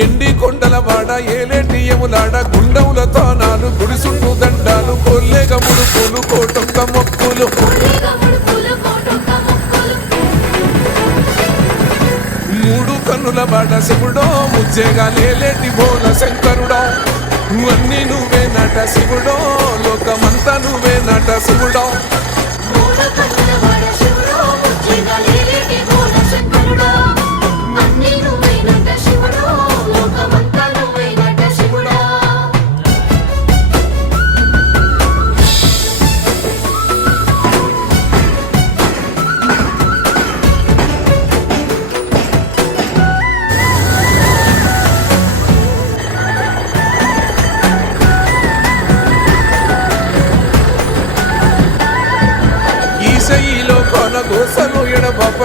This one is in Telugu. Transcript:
ఎండి కొండల వాడ ఏలేటి యములాడ గుండముల తానాలు గుడిసుంటు దండాలు కొల్లేగ ముడుపులు కోటొక్క మొక్కులు మూడు కన్నుల వాడ శివుడో ముజ్జేగా లేలేటి బోల శంకరుడో అన్ని నువ్వే నట శివుడో లోకమంతా నువ్వే నట శివుడో ఈశయిలో కొన గోసలు ఎడబాప